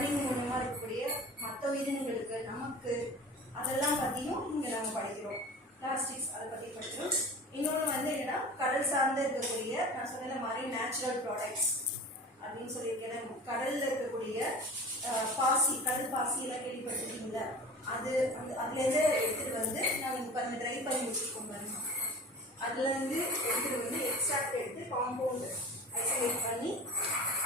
கடலின் மூலமாக இருக்கக்கூடிய மற்ற உயிரினங்களுக்கு நமக்கு அதெல்லாம் பற்றியும் இங்கே நம்ம படிக்கிறோம். பிளாஸ்டிக்ஸ் அதை பற்றி படிக்கிறோம். இன்னொன்று வந்து என்னன்னா கடல் சார்ந்து இருக்கக்கூடிய நான் சொன்ன மாதிரி நேச்சுரல் ப்ராடக்ட்ஸ் அப்படின்னு சொல்லியிருக்கேன். கடலில் இருக்கக்கூடிய பாசி, கடல் பாசியெல்லாம் கேள்விப்பட்டிருக்கீங்களா? அது அதுலேருந்து எடுத்துகிட்டு வந்து நான் இங்கே பண்ண ட்ரை பண்ணி வச்சுருக்கோம் பாருங்க. அதுலேருந்து எடுத்துகிட்டு வந்து எக்ஸ்ட்ராக்ட் எடுத்து காம்பவுண்ட் ஐசோலேட் பண்ணி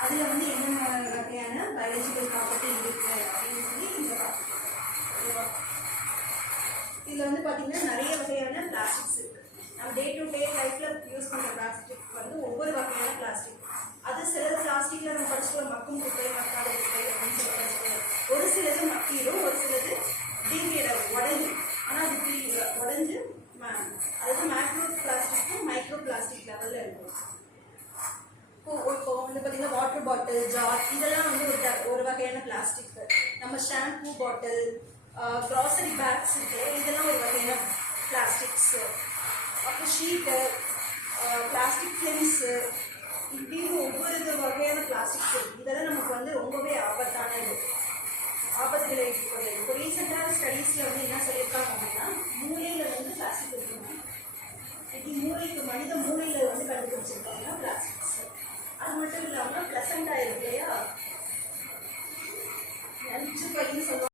அதில் வந்து என்னென்ன வகையான பயாலஜிக்கல் ப்ராப்பர்ட்டி இருக்குது அப்படின்னு சொல்லி இங்கே பார்த்துக்கலாம். இதில் வந்து பார்த்தீங்கன்னா நிறைய வகையான பிளாஸ்டிக்ஸ் இருக்குது. நம்ம டே டு டே லைஃப்பில் யூஸ் பண்ணுற பிளாஸ்டிக் வந்து ஒவ்வொரு வகையான பிளாஸ்டிக். அது சில பிளாஸ்டிக்கில் நம்ம படிச்சுட்டு மக்கும் குப்பை, மக்காத குப்பை அப்படின்னு சொல்லி படிச்சுட்டு ஒரு சிலது மக்கிடும், ஒரு சிலது டீக்ரேட் உடஞ்சி, ஆனால் அது உடஞ்சி அதாவது மேக்ரோ பிளாஸ்டிக்கும் மைக்ரோ பிளாஸ்டிக் லெவலில் இருக்கும். இப்போ வந்து பார்த்தீங்கன்னா வாட்டர் பாட்டில், ஜார் இதெல்லாம் வந்து ஒரு வகையான பிளாஸ்டிக். நம்ம ஷாம்பூ பாட்டில், க்ராசரி பேக்ஸ் இருக்கு, இதெல்லாம் ஒரு வகையான பிளாஸ்டிக்ஸு. அப்புறம் ஷீட்டு, பிளாஸ்டிக் ஃபிலிம்ஸு, இப்படின்னு ஒவ்வொரு வகையான பிளாஸ்டிக்ஸ் இருக்குது. இதெல்லாம் நமக்கு வந்து ரொம்பவே ஆபத்தானது, ஆபத்துகளை ஏற்படுது. இப்போ ரீசெண்டான ஸ்டடீஸில் வந்து என்ன சொல்லியிருக்காங்க அப்படின்னா மூளையில் வந்து பிளாஸ்டிக் இருக்கணும். இப்படி மூளைக்கு மனித